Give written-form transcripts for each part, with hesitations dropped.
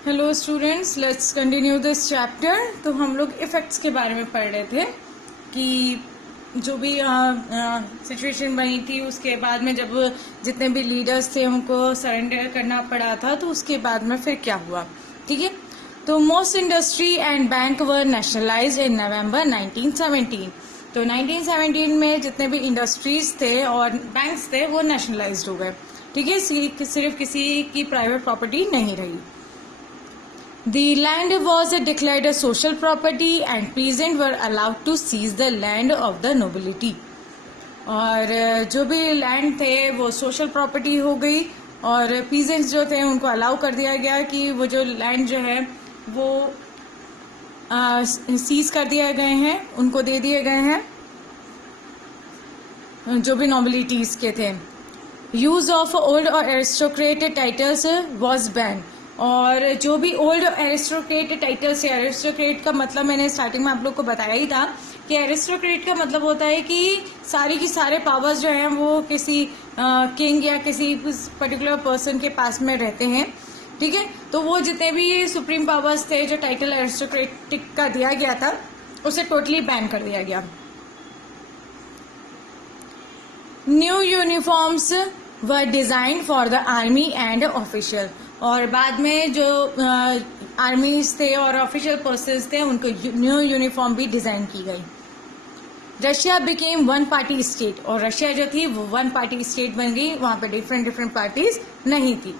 Hello students, let's continue this chapter. तो हम लोग इफेक्ट्स के बारे में पढ़ रहे थे कि जो भी सिचुएशन बनी थी उसके बाद में जब जितने भी लीडर्स थे उनको सरेंडर करना पड़ा था, तो उसके बाद में फिर क्या हुआ। ठीक है, तो most industry and bank were nationalised in November 1917। तो 1917 में जितने भी इंडस्ट्रीज थे और बैंक्स थे वो नेशनलाइज्ड हो गए। ठीक है, सिर्फ किसी की प्राइवेट प्रॉपर्टी नहीं रही। The land was declared a social property and peasants were allowed to seize the land of the nobility. और जो भी लैंड थे वो सोशल प्रॉपर्टी हो गई और पीजेंट्स जो थे उनको अलाउ कर दिया गया कि वो जो लैंड जो है वो सीज कर दिए गए हैं, उनको दे दिए गए हैं जो भी नोबिलिटीज के थे। यूज ऑफ ओल्ड और एरिस्टोक्रेट टाइटल्स वॉज बैन। और जो भी ओल्ड एरिस्टोक्रेट टाइटल्स है, एरिस्टोक्रेट का मतलब मैंने स्टार्टिंग में आप लोग को बताया ही था कि एरिस्टोक्रेट का मतलब होता है कि सारी की सारे पावर्स जो हैं वो किसी किंग या किसी पर्टिकुलर पर्सन के पास में रहते हैं। ठीक है, तो वो जितने भी सुप्रीम पावर्स थे जो टाइटल एरिस्टोक्रेटिक का दिया गया था उसे टोटली बैन कर दिया गया। New uniforms were designed for the army and official. और बाद में जो आर्मीज थे और ऑफिशियल पर्सन्स थे उनको न्यू यूनिफॉर्म भी डिजाइन की गई। Russia became one party state. और रशिया जो थी वो वन पार्टी स्टेट बन गई, वहां पे डिफरेंट डिफरेंट पार्टीज नहीं थी।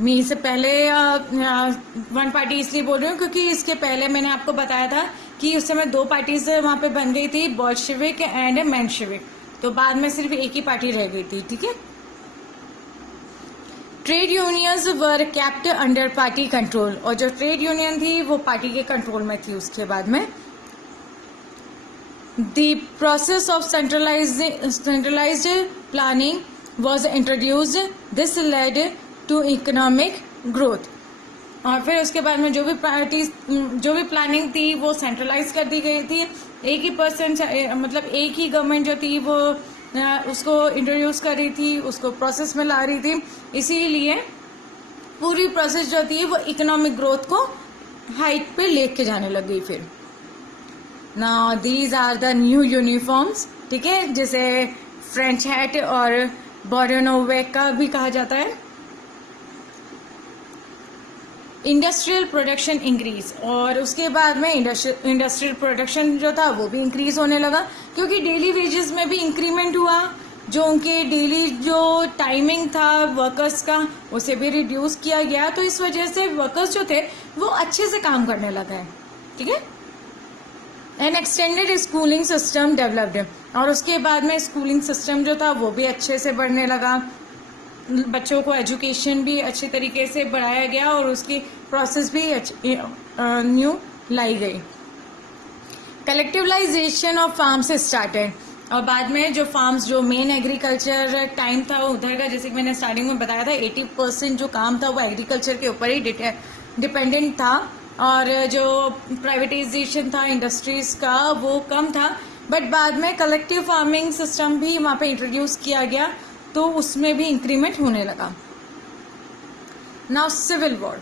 मैं इससे पहले वन पार्टी इसलिए बोल रही हूँ क्योंकि इसके पहले मैंने आपको बताया था कि उस समय दो पार्टीज वहां पे बन गई थी, बोल्शेविक एंड मेंशेविक। तो बाद में सिर्फ एक ही पार्टी रह गई थी। ठीक है, ट्रेड यूनियंस वर कैप्ट अंडर पार्टी कंट्रोल। और जो ट्रेड यूनियन थी वो पार्टी के कंट्रोल में थी। उसके बाद में the process of centralised planning was introduced. This led to economic growth. और फिर उसके बाद में जो भी प्लानिंग थी वो सेंट्रलाइज कर दी गई थी। एक ही पर्सन मतलब एक ही गवर्नमेंट जो थी वो उसको इंट्रोड्यूस कर रही थी, उसको प्रोसेस में ला रही थी। इसीलिए पूरी प्रोसेस जो थी वो इकोनॉमिक ग्रोथ को हाइट पे लेके जाने लग गई। फिर now these are the new uniforms. ठीक है, जिसे फ्रेंच हैट और बोरेनोवेक का भी कहा जाता है। Industrial production increase. और उसके बाद में इंडस्ट्रियल प्रोडक्शन जो था वो भी इंक्रीज होने लगा क्योंकि डेली वेजेस में भी इंक्रीमेंट हुआ। जो उनके डेली जो टाइमिंग था वर्कर्स का उसे भी रिड्यूस किया गया। तो इस वजह से वर्कर्स जो थे वो अच्छे से काम करने लगा है। ठीक है, N extended schooling system developed. और उसके बाद में स्कूलिंग सिस्टम जो था वो भी अच्छे से बढ़ने लगा। बच्चों को एजुकेशन भी अच्छे तरीके से बढ़ाया गया और उसकी प्रोसेस भी न्यू लाई गई। कलेक्टिवलाइजेशन ऑफ फार्म्स स्टार्टेड। और बाद में जो फार्म्स जो मेन एग्रीकल्चर टाइम था उधर का, जैसे कि मैंने स्टार्टिंग में बताया था 80% जो काम था वो एग्रीकल्चर के ऊपर ही डिपेंडेंट था। और जो प्राइवेटाइजेशन था इंडस्ट्रीज का वो कम था। बट बाद में कलेक्टिव फार्मिंग सिस्टम भी वहां पे इंट्रोड्यूस किया गया तो उसमें भी इंक्रीमेंट होने लगा। Now civil war.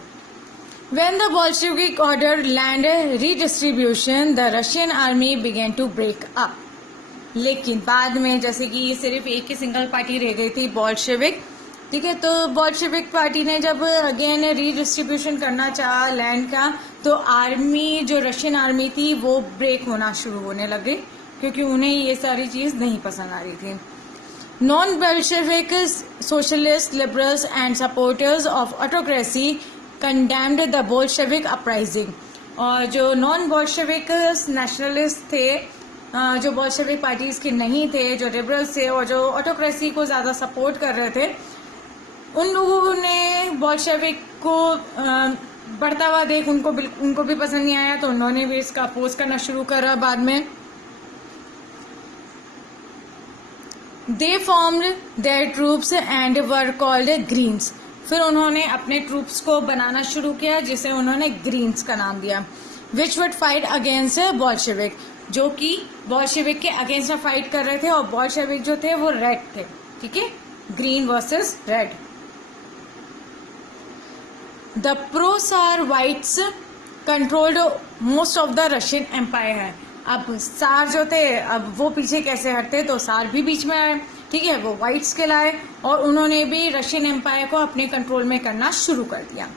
When the Bolshevik ordered land redistribution, the Russian army began to break up. लेकिन बाद में जैसे कि सिर्फ एक ही सिंगल पार्टी रह गई थी, बोल्शेविक। ठीक है, तो बोल्शेविक पार्टी ने जब अगेन रीडिस्ट्रीब्यूशन करना चाहा लैंड का तो आर्मी जो रशियन आर्मी थी वो ब्रेक होना शुरू होने लगी क्योंकि उन्हें ये सारी चीज नहीं पसंद आ रही थी। Non-Bolshevik socialists, liberals and supporters of autocracy condemned the Bolshevik uprising. और जो नॉन बोल्शेविक नेशनलिस्ट थे, जो बोल्शेविक पार्टीज के नहीं थे, जो लिबरल्स थे और जो ऑटोक्रेसी को ज्यादा सपोर्ट कर रहे थे, उन लोगों ने बोल्शेविक को बढ़ता हुआ देख उनको भी पसंद नहीं आया तो उन्होंने भी इसका अपोज करना शुरू करा। बाद में They formed their troops and were called Greens. फिर उन्होंने अपने ट्रूप्स को बनाना शुरू किया जिसे उन्होंने ग्रीन्स का नाम दिया। Which would fight against Bolshevik, जो कि बोल्शेविक के अगेंस्ट में फाइट कर रहे थे और बोल्शेविक जो थे वो रेड थे। ठीक है, green versus red. The pro tsar whites controlled most of the Russian Empire है। अब सार जो थे अब वो पीछे कैसे हटते, तो सार भी बीच में आए, ठीक है, वो वाइट्स के लाए और उन्होंने भी रशियन एम्पायर को अपने कंट्रोल में करना शुरू कर दिया।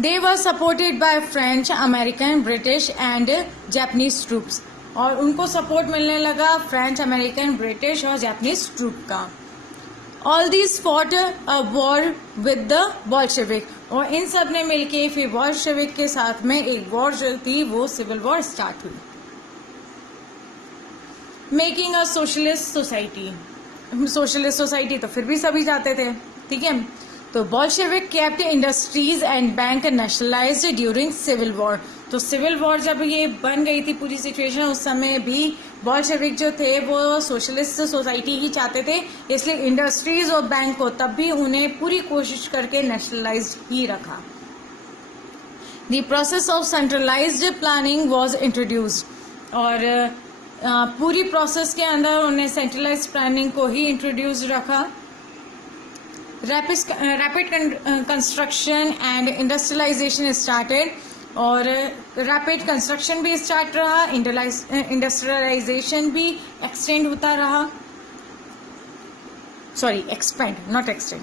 They were supported by French, American, British and Japanese troops, और उनको सपोर्ट मिलने लगा फ्रेंच, अमेरिकन, ब्रिटिश और जापानीज ट्रूप का। All these fought a war with the Bolshevik, और इन सब ने मिलके फिर बोल्शेविक के साथ में एक वॉर जो थी वो सिविल वॉर स्टार्ट हुई। Making a socialist society, socialist society तो फिर भी सभी चाहते थे, ठीक है। तो Bolshevik kept industries and bank nationalised during civil war, तो सिविल वॉर जब ये बन गई थी पूरी सिचुएशन, उस समय भी बोल्शेविक जो थे वो सोशलिस्ट सोसाइटी ही चाहते थे, इसलिए इंडस्ट्रीज और बैंक को तब भी उन्हें पूरी कोशिश करके नेशनलाइज्ड ही रखा। The process of centralised planning was introduced, और पूरी प्रोसेस के अंदर उन्हें सेंट्रलाइज्ड प्लानिंग को ही इंट्रोड्यूस रखा। Rapid construction and industrialisation started, और रैपिड कंस्ट्रक्शन भी स्टार्ट रहा, इंडस्ट्रियलाइजेशन भी एक्सटेंड होता रहा, sorry expand not extend,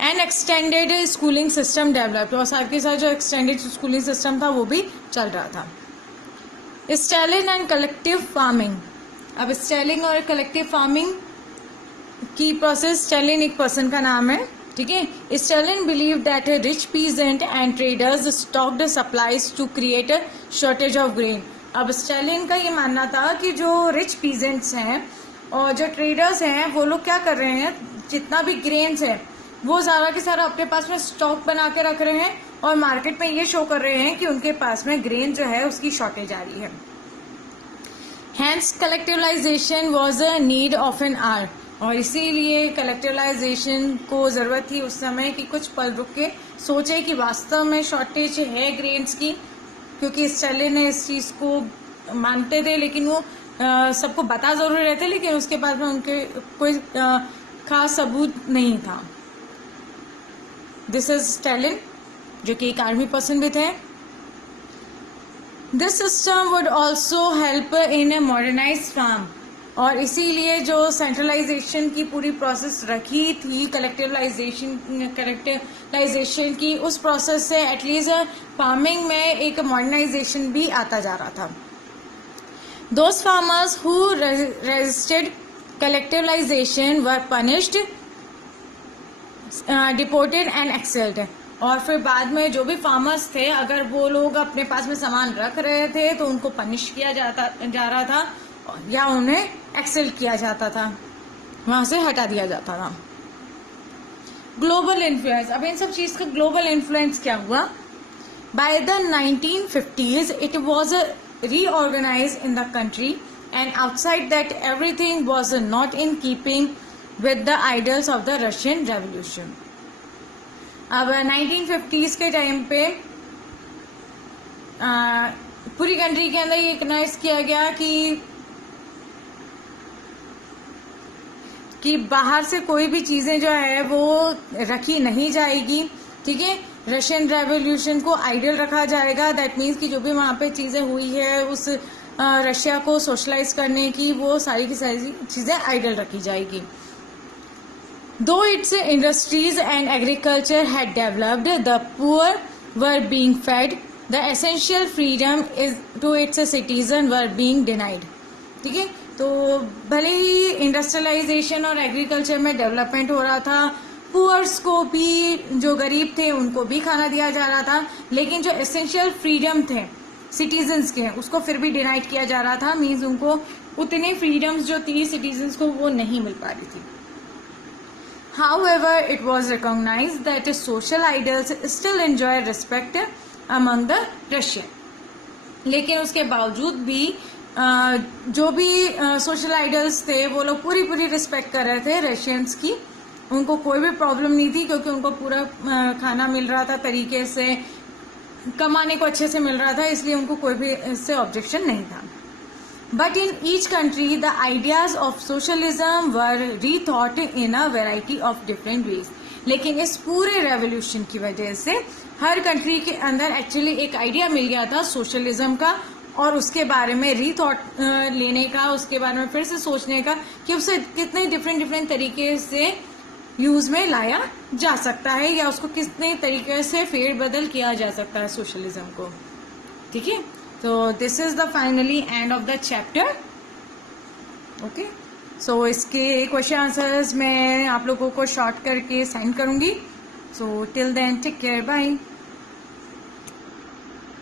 and extended schooling system developed, और साथ के साथ जो एक्सटेंडेड स्कूलिंग सिस्टम था वो भी चल रहा था। स्टालिन एंड कलेक्टिव फार्मिंग, अब स्टालिन और कलेक्टिव फार्मिंग की प्रोसेस, स्टालिन एक पर्सन का नाम है, ठीक है। Stalin believe that rich peasant and traders stocked supplies to create a shortage of grain, अब स्टालिन का ये मानना था कि जो रिच पीजेंट्स हैं और जो ट्रेडर्स हैं वो लोग क्या कर रहे हैं, जितना भी ग्रेन्स है वो सारा के सारा अपने पास में स्टॉक बना के रख रहे हैं और मार्केट में ये शो कर रहे हैं कि उनके पास में ग्रेन जो है उसकी शॉर्टेज आ रही है। Hence collectivisation was a need of an hour, और इसीलिए कलेक्टिवलाइजेशन को ज़रूरत थी उस समय कि कुछ पल रुक के सोचे कि वास्तव में शॉर्टेज है ग्रेन्स की, क्योंकि स्टालिन ने इस चीज़ को मानते थे लेकिन वो सबको बता ज़रूर रहे थे, लेकिन उसके बाद में उनके कोई खास सबूत नहीं था। दिस इज स्टालिन, जो कि एक आर्मी पर्सन भी थे। This system would also help in a modernise farm, और इसीलिए जो सेंट्रलाइजेशन की पूरी प्रोसेस रखी थी कलेक्टिवलाइजेशन की, उस प्रोसेस से एटलीस्ट फार्मिंग में एक मॉडर्नाइजेशन भी आता जा रहा था। Those farmers who resisted collectivisation were punished, deported and expelled, और फिर बाद में जो भी फार्मर्स थे अगर वो लोग अपने पास में सामान रख रहे थे तो उनको पनिश किया जा रहा था या उन्हें एक्सेल किया जाता था, वहां से हटा दिया जाता था। ग्लोबल इन्फ्लुएंस, अब इन सब चीज का ग्लोबल इन्फ्लुएंस क्या हुआ? By the 1950s it was reorganized in the country, and outside that everything was not in keeping with the ideals of the Russian Revolution. अब 1950s के टाइम पे पूरी कंट्री के अंदर ये ऑर्गेनाइज किया गया कि बाहर से कोई भी चीजें जो है वो रखी नहीं जाएगी, ठीक है। रशियन रेवोल्यूशन को आइडियल रखा जाएगा, दैट मीन्स कि जो भी वहाँ पे चीजें हुई है उस रशिया को सोशलाइज करने की, वो सारी की सारी चीजें आइडियल रखी जाएगी। Though its industries and agriculture had developed, the poor were being fed, the essential freedom is to its citizen were being denied, ठीक है। तो भले ही इंडस्ट्रियलाइजेशन और एग्रीकल्चर में डेवलपमेंट हो रहा था, पुअर्स को भी, जो गरीब थे उनको भी खाना दिया जा रहा था, लेकिन जो एसेंशियल फ्रीडम थे सिटीजन्स के उसको फिर भी डिनाइड किया जा रहा था, मीन्स उनको उतनी फ्रीडम्स जो थी सिटीजन्स को वो नहीं मिल पा रही थी। However, it was recognized that social idols still enjoy respect among the Russian. लेकिन उसके बावजूद भी जो भी सोशल आइडल्स थे वो लोग पूरी रिस्पेक्ट कर रहे थे रशियंस की, उनको कोई भी प्रॉब्लम नहीं थी क्योंकि उनको पूरा खाना मिल रहा था तरीके से, कमाने को अच्छे से मिल रहा था, इसलिए उनको कोई भी इससे ऑब्जेक्शन नहीं था। But in each country, the ideas of socialism were rethought in a variety of different ways. लेकिन इस पूरे रेवोल्यूशन की वजह से हर कंट्री के अंदर एक्चुअली एक आइडिया मिल गया था सोशलिज्म का, और उसके बारे में रीथॉट लेने का, उसके बारे में फिर से सोचने का कि उसे कितने डिफरेंट तरीके से यूज में लाया जा सकता है, या उसको कितने तरीके से फेरबदल किया जा सकता है सोशलिज्म को। ठीक है, तो this is the finally end of the chapter. Okay, so इसके क्वेश्चन आंसर्स मैं आप लोगों को शॉर्ट करके सेंड करूंगी। So till then take care, bye.